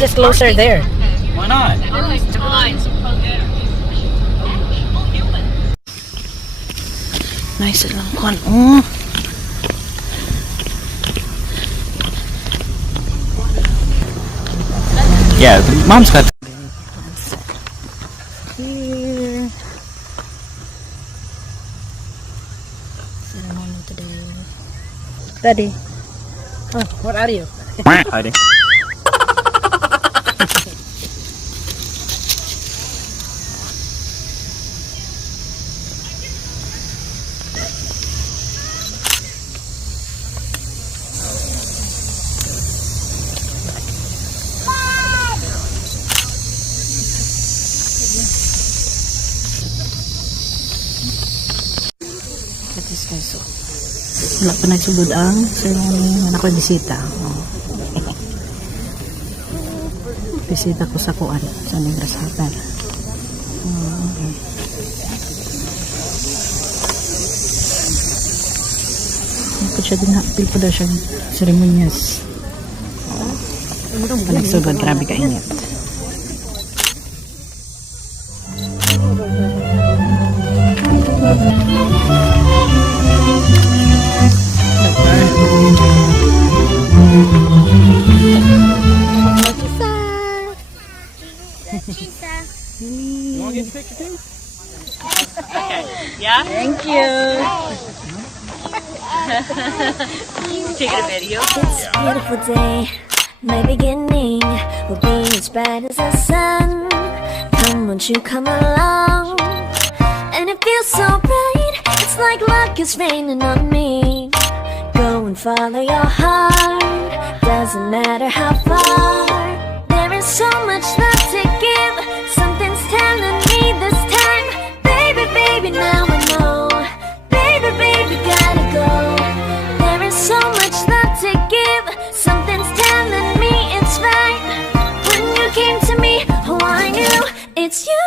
just closer there. Why not? Nice lang kwan. Oh. Yeah, the mom's got. Here. Ceremony today. Daddy. Oh, what are you? Hiding. Katis guys, so wala pa nagsugod ang ceremony na ako'y bisita. Oh. Bisita ko sa kuan sa Negros Hotel. Okay. Napod siya din, hapil po daw siyang ceremonious. Panagsugod, grabe kainit. You want to get the picture too? Okay. Yeah? Thank you. Taking a video. It's a beautiful day. My beginning will be as bright as the sun. Come, won't you come along? And it feels so bright. It's like luck is raining on me. Go and follow your heart. Doesn't matter how far. There is so much love to give. Something's telling me this time. Baby, baby, now I know. Baby, baby, gotta go. There is so much love to give. Something's telling me it's right. When you came to me, oh, I knew it's you,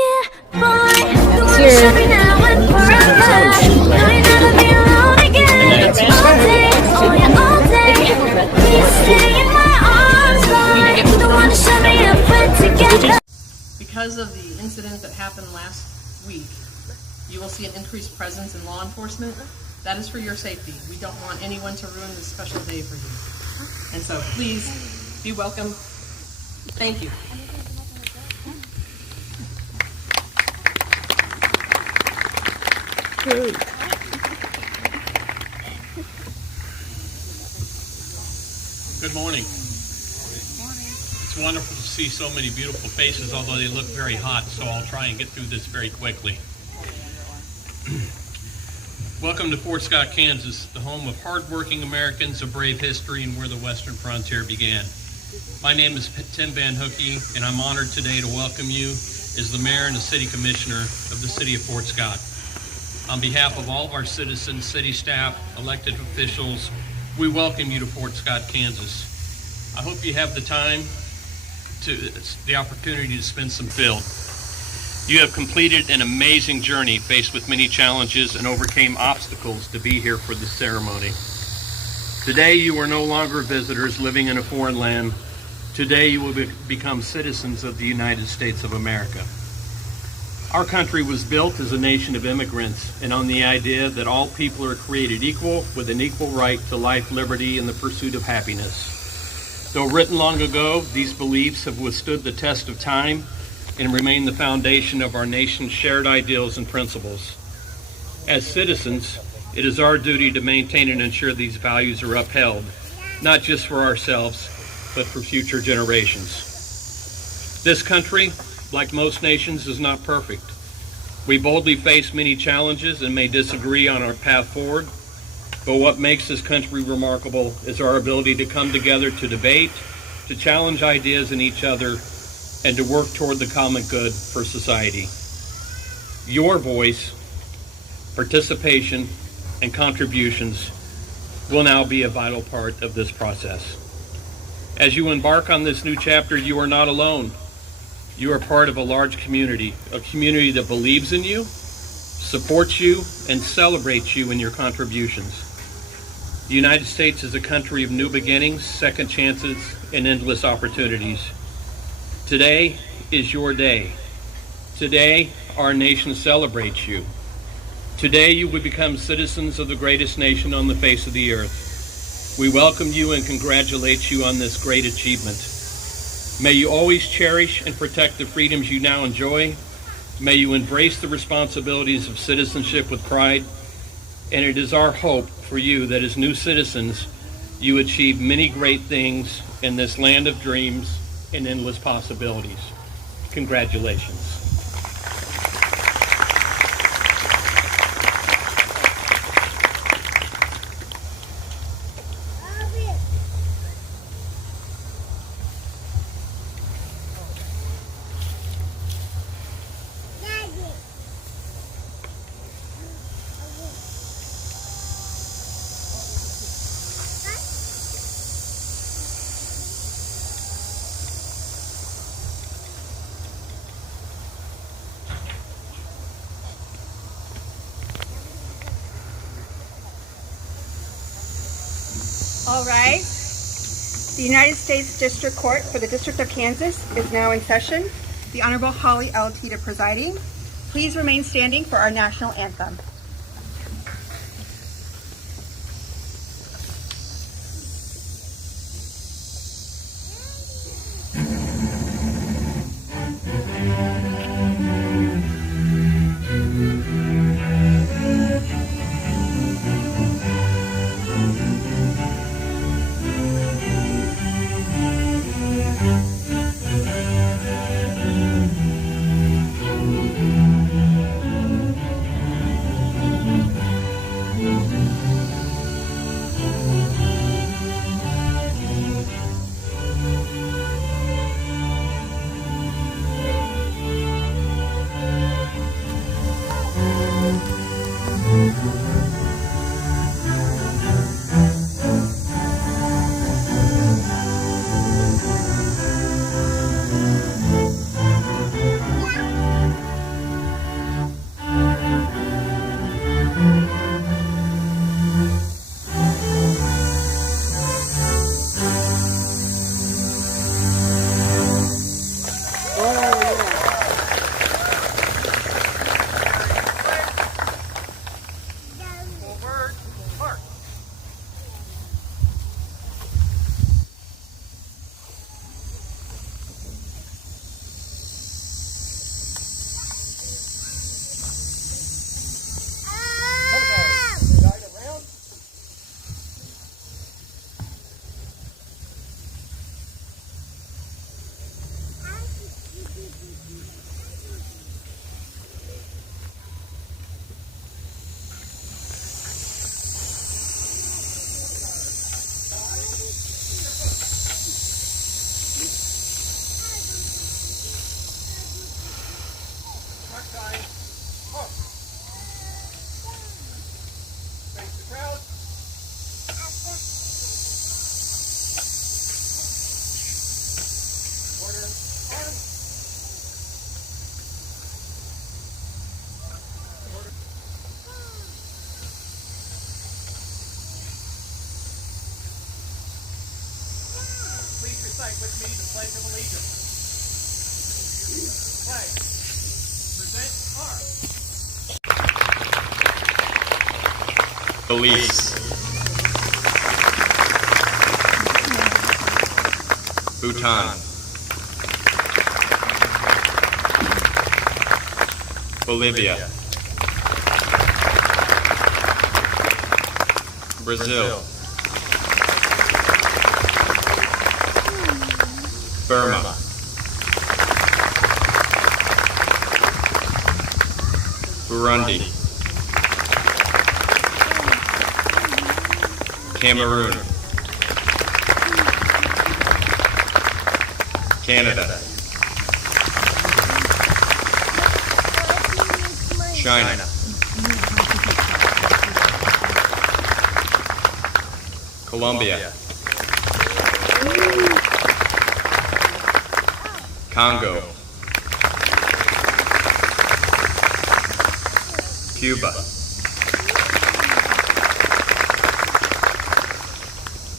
yeah, boy. The one you show me now and forever. No, you'll never be alone again. All day, oh yeah, all day. Please stay in my arms, boy. The one to show me up together. Because of the incident that happened last week, you will see an increased presence in law enforcement. That is for your safety. We don't want anyone to ruin this special day for you. And so please be welcome. Thank you. Good morning. It's wonderful to see so many beautiful faces, although they look very hot, so I'll try and get through this very quickly. Welcome to Fort Scott, Kansas, the home of hardworking Americans, a brave history, and where the Western frontier began. My name is Tim Van Hookey, and I'm honored today to welcome you as the Mayor and the City Commissioner of the City of Fort Scott. On behalf of all of our citizens, city staff, elected officials, we welcome you to Fort Scott, Kansas. I hope you have the opportunity to spend some field. You have completed an amazing journey faced with many challenges and overcame obstacles to be here for this ceremony. Today you are no longer visitors living in a foreign land. Today you will become citizens of the United States of America. Our country was built as a nation of immigrants and on the idea that all people are created equal with an equal right to life, liberty, and the pursuit of happiness. Though written long ago, these beliefs have withstood the test of time and remain the foundation of our nation's shared ideals and principles. As citizens, it is our duty to maintain and ensure these values are upheld, not just for ourselves, but for future generations. This country, like most nations, is not perfect. We boldly face many challenges and may disagree on our path forward, but what makes this country remarkable is our ability to come together to debate, to challenge ideas in each other, and to work toward the common good for society. Your voice, participation, and contributions will now be a vital part of this process. As you embark on this new chapter, you are not alone. You are part of a large community, a community that believes in you, supports you, and celebrates you in your contributions. The United States is a country of new beginnings, second chances, and endless opportunities. Today is your day. Today, our nation celebrates you. Today, you will become citizens of the greatest nation on the face of the earth. We welcome you and congratulate you on this great achievement. May you always cherish and protect the freedoms you now enjoy. May you embrace the responsibilities of citizenship with pride. And it is our hope for you that as new citizens, you achieve many great things in this land of dreams and endless possibilities. Congratulations. All right. The United States District Court for the District of Kansas is now in session. The Honorable Holly L. Tita presiding. Please remain standing for our national anthem. Recite with me the Pledge of Allegiance. Flag. Present arms. Belize. Bhutan. Bolivia. Brazil. Burma. Burundi. Cameroon. Canada. China. Colombia. Congo. Cuba.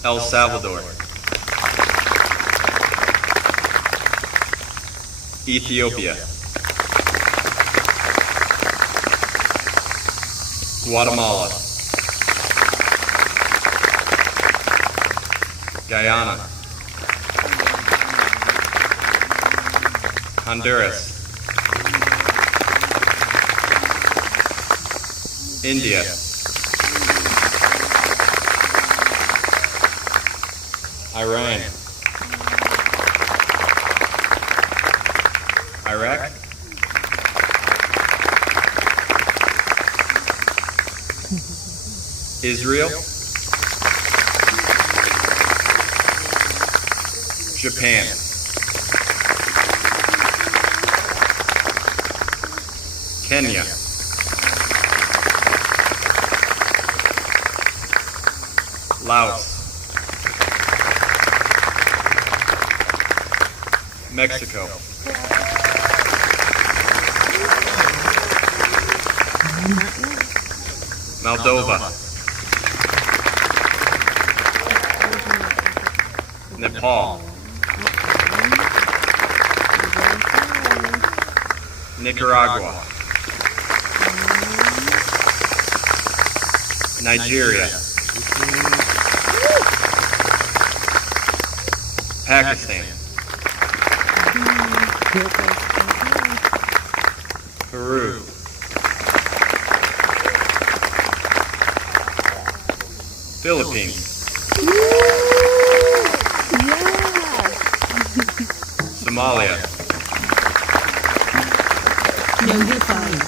El Salvador. Ethiopia, Guatemala, Guyana, Honduras, India, Iran, Iraq, Israel, Japan, Kenya, Laos, Mexico, Moldova, Nepal, Nicaragua, Nigeria, Pakistan, Peru, Philippines, Somalia, No, you're fine.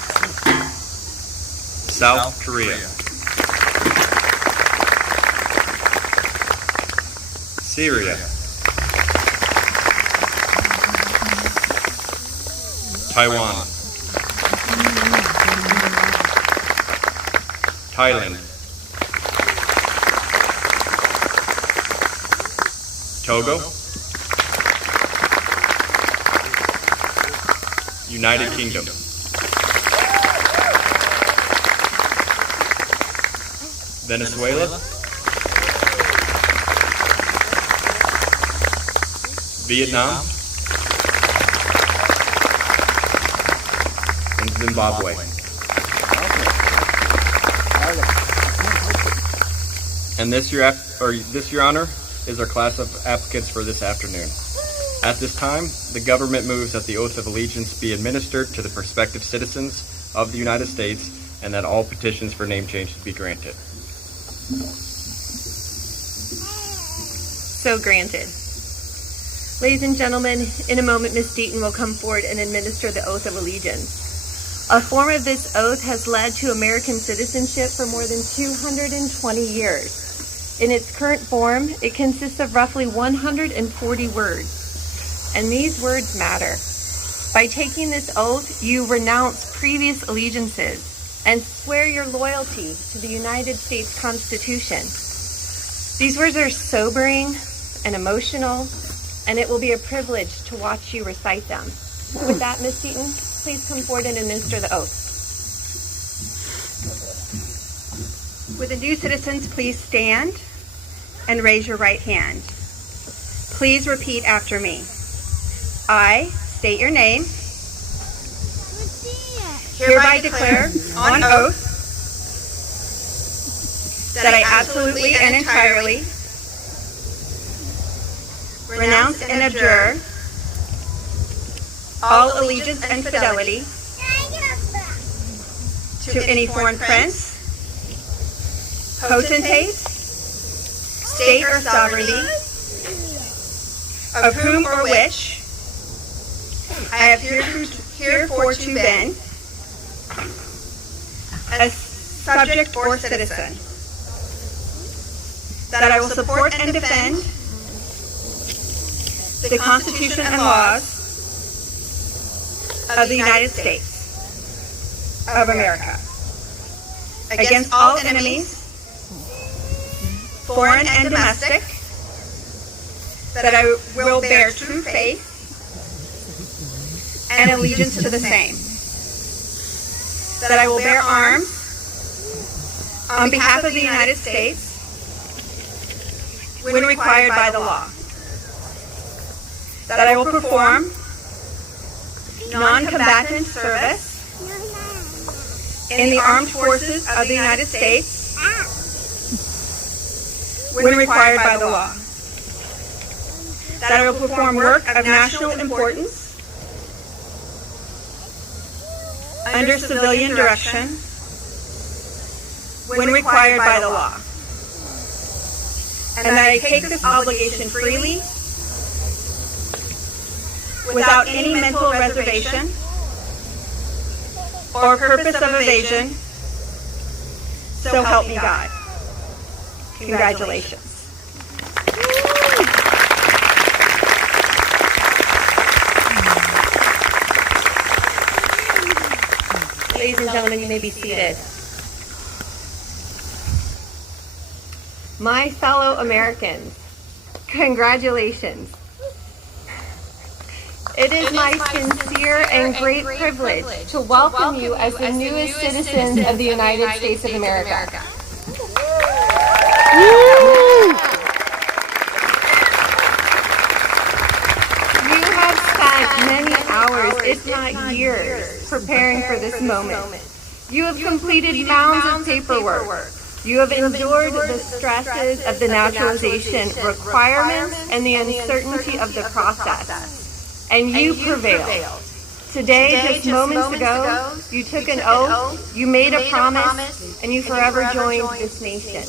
South Korea, Syria, Taiwan, Thailand, Togo, United Kingdom, Venezuela, Vietnam, and Zimbabwe. And this, Your Honor, is our class of applicants for this afternoon. At this time, the government moves that the oath of allegiance be administered to the prospective citizens of the United States and that all petitions for name change be granted. So granted. Ladies and gentlemen, in a moment, Ms. Deaton will come forward and administer the oath of allegiance. A form of this oath has led to American citizenship for more than 220 years. In its current form, it consists of roughly 140 words, and these words matter. By taking this oath, you renounce previous allegiances and swear your loyalty to the United States Constitution. These words are sobering and emotional, and it will be a privilege to watch you recite them. With that, Ms. Deaton, please come forward and administer the oath. Would the new citizens please stand and raise your right hand? Please repeat after me. I state your name. Hereby declare on oath that I absolutely and entirely renounce and abjure all allegiance and fidelity to any foreign prince, potentate, state or sovereignty, of whom or which I have heretofore been a subject or citizen, that I will support and defend the Constitution and laws of the United States of America against all enemies, foreign and domestic, that I will bear true faith and allegiance to the same, that I will bear arms on behalf of the United States when required by the law, that I will perform non-combatant service in the armed forces of the United States when required by the law. That I will perform work of national importance under civilian direction when required by the law. And that I take this obligation freely, without any mental reservation or purpose of evasion, so help me God. Congratulations. Ladies and gentlemen, you may be seated. My fellow Americans, congratulations. It is my sincere and great privilege to welcome you as the newest citizens of the United States of America. You have spent many hours, if not years, preparing for this moment. You have completed mounds of paperwork. You have endured the stresses of the naturalization requirements and the uncertainty of the process. And you prevailed. Today, just moments ago, you took an oath, you made a promise, and you forever joined this nation.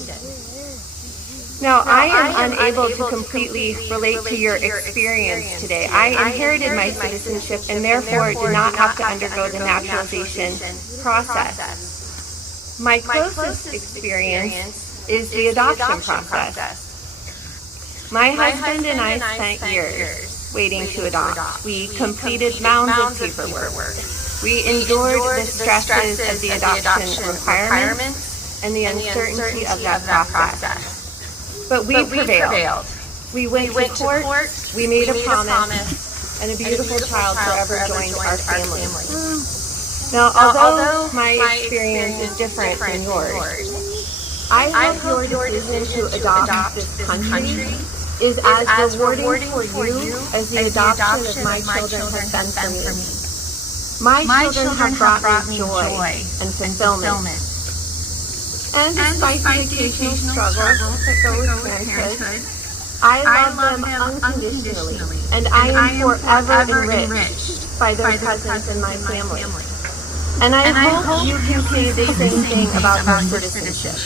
Now, I am unable to completely relate to your experience today. I inherited my citizenship and therefore did not have to undergo the naturalization process. My closest experience is the adoption process. My husband and I spent years waiting to adopt. We completed mounds of paperwork. We endured the stresses of the adoption requirements and the uncertainty of that process. But we prevailed. We went to court, we made a promise, and a beautiful child forever joined our family. Now, although my experience is different than yours, I hope your decision to adopt this country is as rewarding for you as the adoption of my children has been for me. My children have brought me joy and fulfillment. And despite the occasional struggles that go with parenthood, I love them unconditionally, and I am forever enriched by their presence in my family. And I hope you can say the same thing about your citizenship.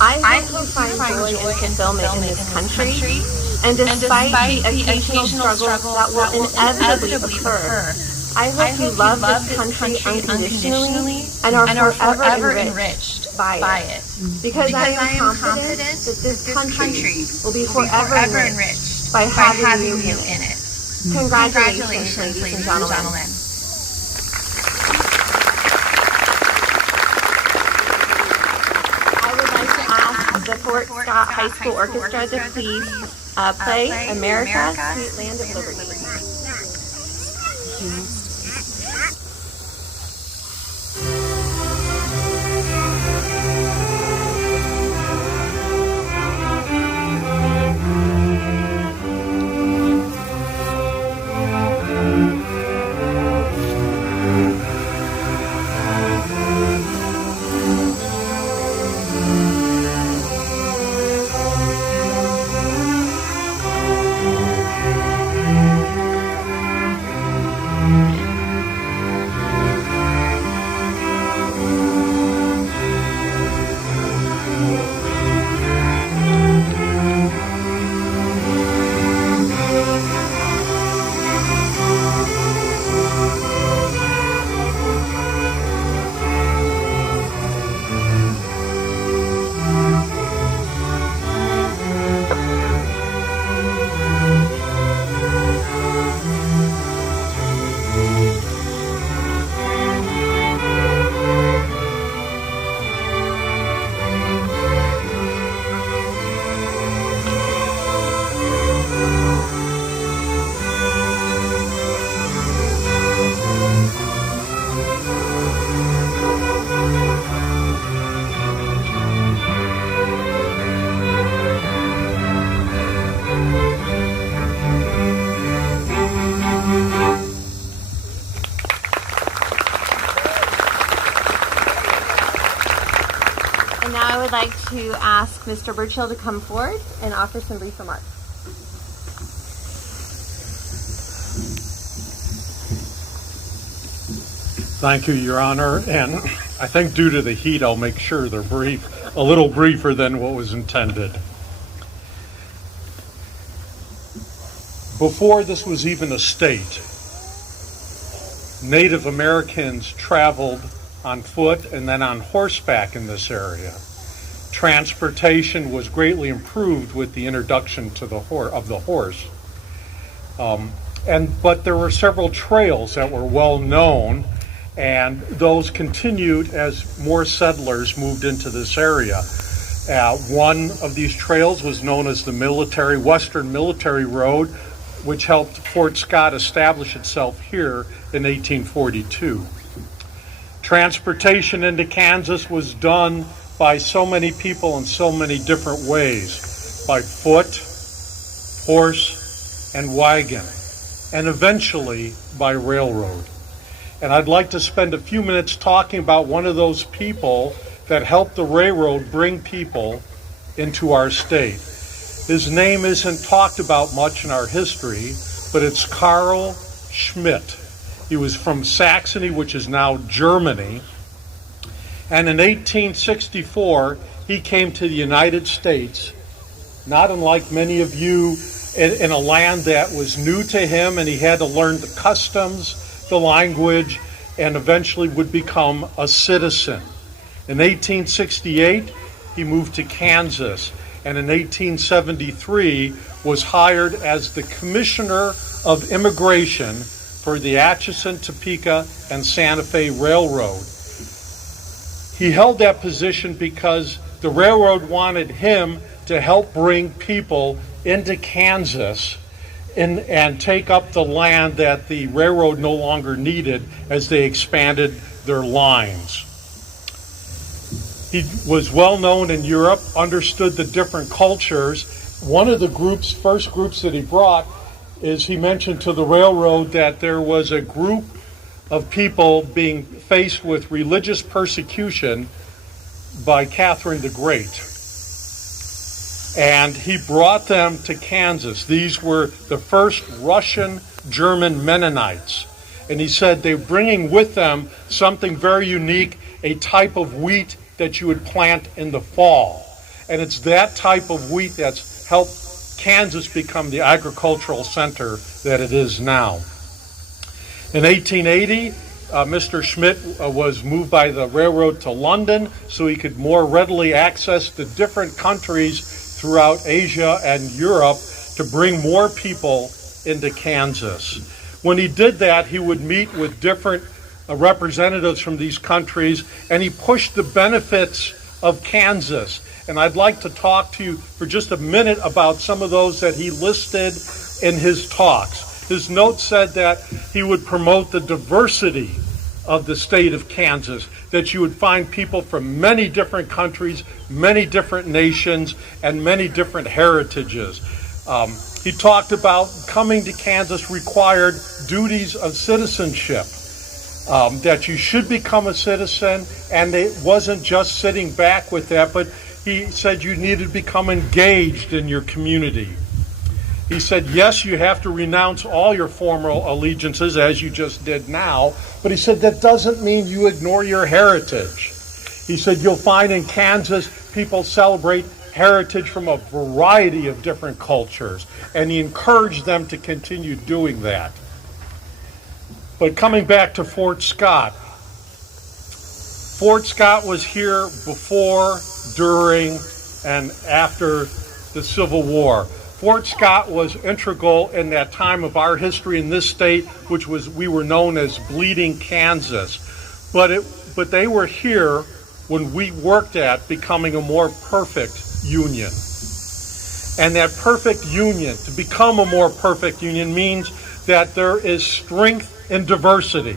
I hope you find joy and fulfillment in this country, and despite the occasional struggles that will inevitably occur, I hope you love this country unconditionally and are forever enriched by it. Because I am confident that this country will be forever enriched by having you in it. Congratulations, ladies and gentlemen. The Fort Scott High School Orchestra to please play America, Sweet Land of Liberty. And now I would like to ask Mr. Burchill to come forward and offer some brief remarks. Thank you, Your Honor. And I think due to the heat, I'll make sure they're brief, a little briefer than what was intended. Before this was even a state, Native Americans traveled on foot and then on horseback in this area. Transportation was greatly improved with the introduction to the horse. But there were several trails that were well known, and those continued as more settlers moved into this area. One of these trails was known as the Western Military Road, which helped Fort Scott establish itself here in 1842. Transportation into Kansas was done by so many people in so many different ways, by foot, horse, and wagon, and eventually by railroad. And I'd like to spend a few minutes talking about one of those people that helped the railroad bring people into our state. His name isn't talked about much in our history, but it's Carl Schmidt. He was from Saxony, which is now Germany. And in 1864, he came to the United States, not unlike many of you, in a land that was new to him, and he had to learn the customs, the language, and eventually would become a citizen. In 1868, he moved to Kansas, and in 1873 was hired as the Commissioner of Immigration for the Atchison, Topeka, and Santa Fe Railroad. He held that position because the railroad wanted him to help bring people into Kansas and take up the land that the railroad no longer needed as they expanded their lines. He was well known in Europe, understood the different cultures. One of the first groups that he brought is he mentioned to the railroad that there was a group of people being faced with religious persecution by Catherine the Great. And he brought them to Kansas. These were the first Russian-German Mennonites. And he said they're bringing with them something very unique, a type of wheat that you would plant in the fall. And it's that type of wheat that's helped Kansas become the agricultural center that it is now. In 1880, Mr. Schmidt was moved by the railroad to London so he could more readily access the different countries throughout Asia and Europe to bring more people into Kansas. When he did that, he would meet with different representatives from these countries, and he pushed the benefits of Kansas. And I'd like to talk to you for just a minute about some of those that he listed in his talks. His notes said that he would promote the diversity of the state of Kansas, that you would find people from many different countries, many different nations, and many different heritages. He talked about coming to Kansas required duties of citizenship, that you should become a citizen, and it wasn't just sitting back with that, but he said you needed to become engaged in your community. He said, yes, you have to renounce all your former allegiances, as you just did now, but he said that doesn't mean you ignore your heritage. He said you'll find in Kansas people celebrate heritage from a variety of different cultures, and he encouraged them to continue doing that. But coming back to Fort Scott was here before, during, and after the Civil War. Fort Scott was integral in that time of our history in this state, which we were known as Bleeding Kansas. But they were here when we worked at becoming a more perfect union. And that perfect union, to become a more perfect union, means that there is strength in diversity,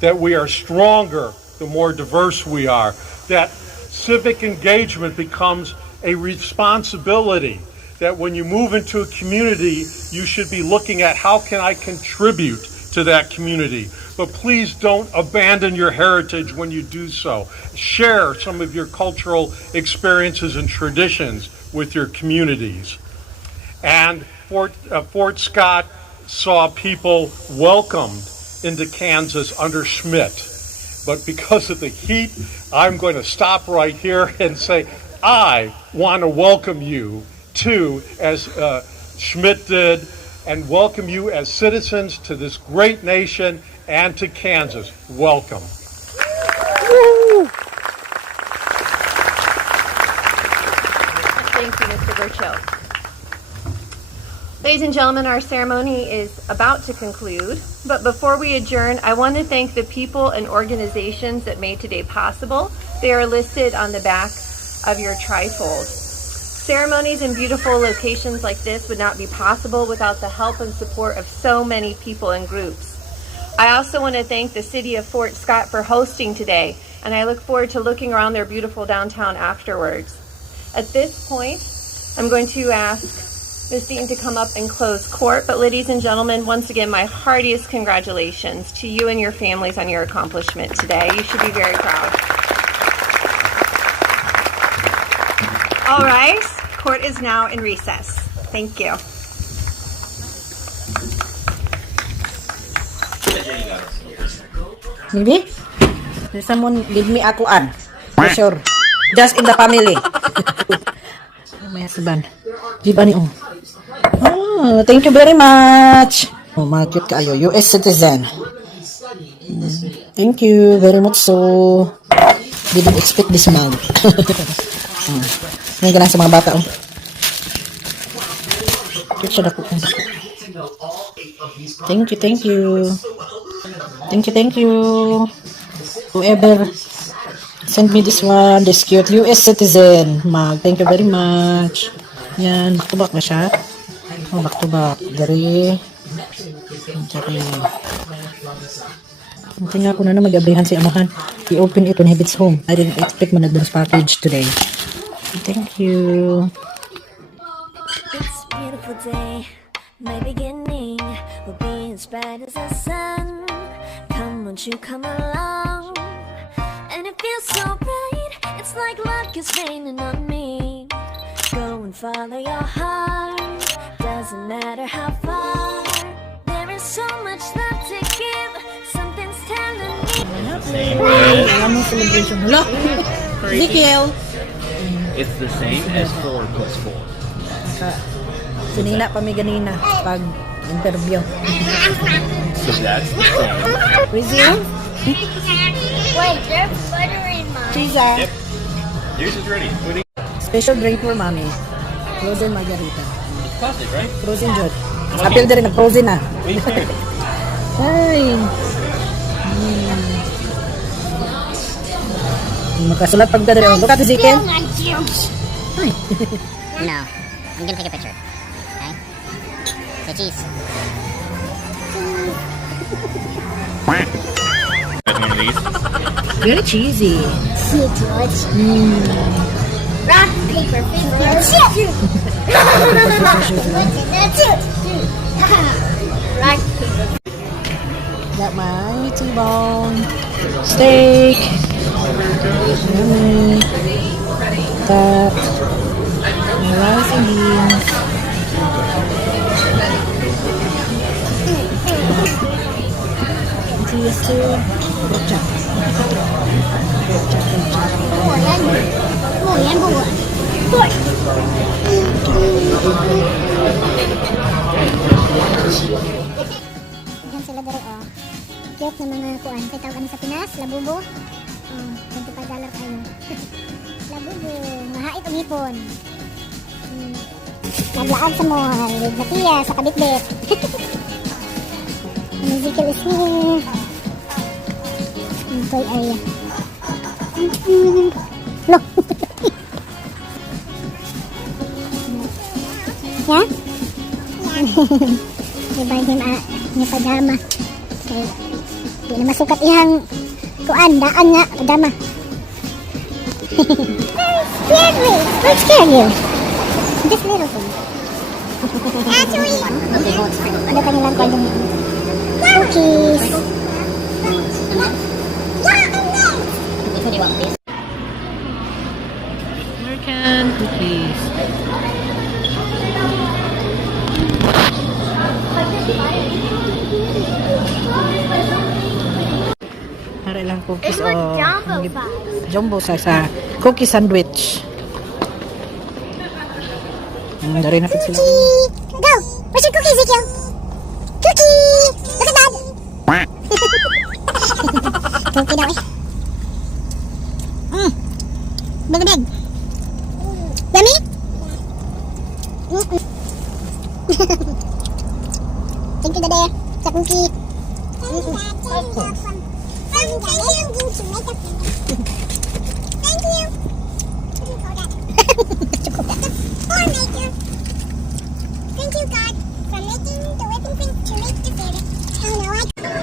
that we are stronger the more diverse we are, that civic engagement becomes a responsibility, that when you move into a community, you should be looking at how can I contribute to that community. But please don't abandon your heritage when you do so. Share some of your cultural experiences and traditions with your communities. And Fort Scott saw people welcomed into Kansas under Schmidt. But because of the heat, I'm going to stop right here and say, I want to welcome you too, as Schmidt did, and welcome you as citizens to this great nation and to Kansas. Welcome. Thank you, Mr. Burchill. Ladies and gentlemen, our ceremony is about to conclude, but before we adjourn, I want to thank the people and organizations that made today possible. They are listed on the back of your trifold. Ceremonies in beautiful locations like this would not be possible without the help and support of so many people and groups. I also want to thank the City of Fort Scott for hosting today, and I look forward to looking around their beautiful downtown afterwards. At this point, I'm going to ask Ms. Deaton to come up and close court, but ladies and gentlemen, once again, my heartiest congratulations to you and your families on your accomplishment today. You should be very proud. All right, court is now in recess. Thank you. Maybe? There's someone give me akuan. For sure. Just in the family. My husband. Di ba ni Oh, thank you very much. Oh, market kayo. U.S citizen. Thank you very much. So, didn't expect this month. Ngayon ka lang sa mga bata. Thank you, thank you. Thank you, thank you. Whoever send me this one, this cute U.S citizen. Mag, thank you very much. Yan, back to back na siya. Oh, back to back. Dari. Tingnan ko na mag-abrihan si amahan. I-open it when he gets home. I didn't expect man-advance package today. Thank you. It's a beautiful day. My beginning will be as bright as the sun. Come, won't you come along? And it feels so bright. It's like luck is raining on me. Go and follow your heart. Doesn't matter how far. There is so much love to give. Something's telling me. Alam mo celebration. Hello? Ezekiel. It's the same as 4 plus 4. Sinina pa may ganina pag interview. So that's the same. Brazil? Wait, they're buttering mine. Cheese. Yep. Yours is ready. What do you Special drink for mommy. Frozen margarita. Classic, right? Frozen jud. Apil din nag-frozen na. What do you say? Ay. Makasulat pag dadari. Look at Ezekiel. No, I'm gonna take a picture. Okay? So cheese. One of these. Very cheesy. Rock, paper, scissors. That's it. Rock, paper. Got my T-bone steak. Yummy. Got my rice and beans. Cheese too. Good job. Good job, good job. Yan sila dere oh. Cute na mga kuan. Kaya tawag ano sa Pinas? Labubo. $25 kayo. Labubo. Mahait umipon. Naglaan sa mall. With na tiya sa kabitbit. Musical is here. Toy area. Look. Yeah? Diba yung pajama. Okay. Di na masukat ihang kuan, daan nga, pajama. Scared me. What scared you? This little thing. Actually. Ano kanilang kuan dumi? cookies. American cookies. Para ilang cookies o jumbo size sa cookie sandwich. Dari na sila. Go! Where's your cookie, Ezekiel? Cookie! Look at that! Cookie daw eh. Big. Yummy? Thank you, Dade. Sa cookie. Thank you.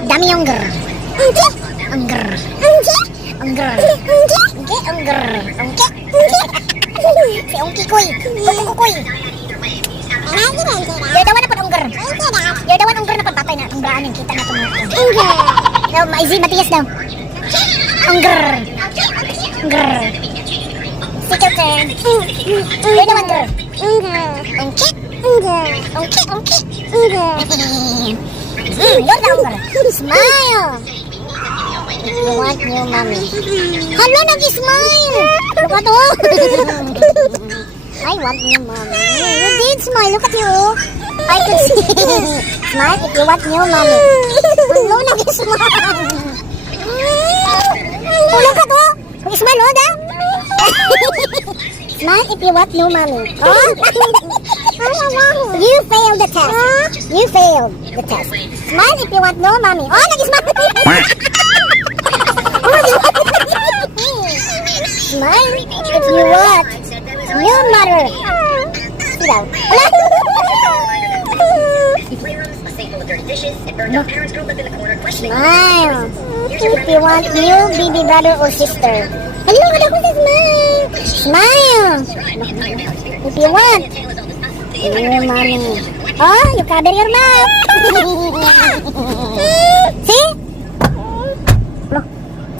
Dami yongger. Angger. Si Ongki Kuy. Kukukuy. You're the one na pag ongger. You're the one ongger na pagpapay na. Onggeraan yung kita na ito mga ongger. No, maizi, matiyas daw. Ongger. Second turn. You're the one girl. Ongki. You're the ongger. Smile. You want new mommy. Hello, nag-smile. Look at oh. I want new mommy. You did smile. Look at you. I can see. Smile if you want new mommy. Hello, nag-smile. Oh, look at oh. Smile, oh, da. Smile if you want new mommy. Oh? You failed the test. You failed the test. Smile if you want new mommy. Oh, nag-smile. Smile if you want new mother. See that? Smile if you want new baby brother or sister. Hello, kada ko sa smile. Smile if you want new mommy. Oh, you cover your mouth. See?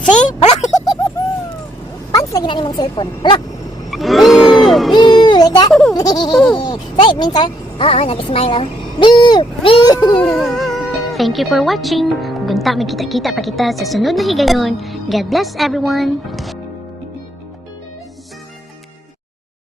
See? Wala. Pants lagi na nimong cellphone. Wala. Like that. So it means, nag-smile. Thank you for watching. Gunta, magkita-kita pa kita sa sunod na higayon. God bless everyone.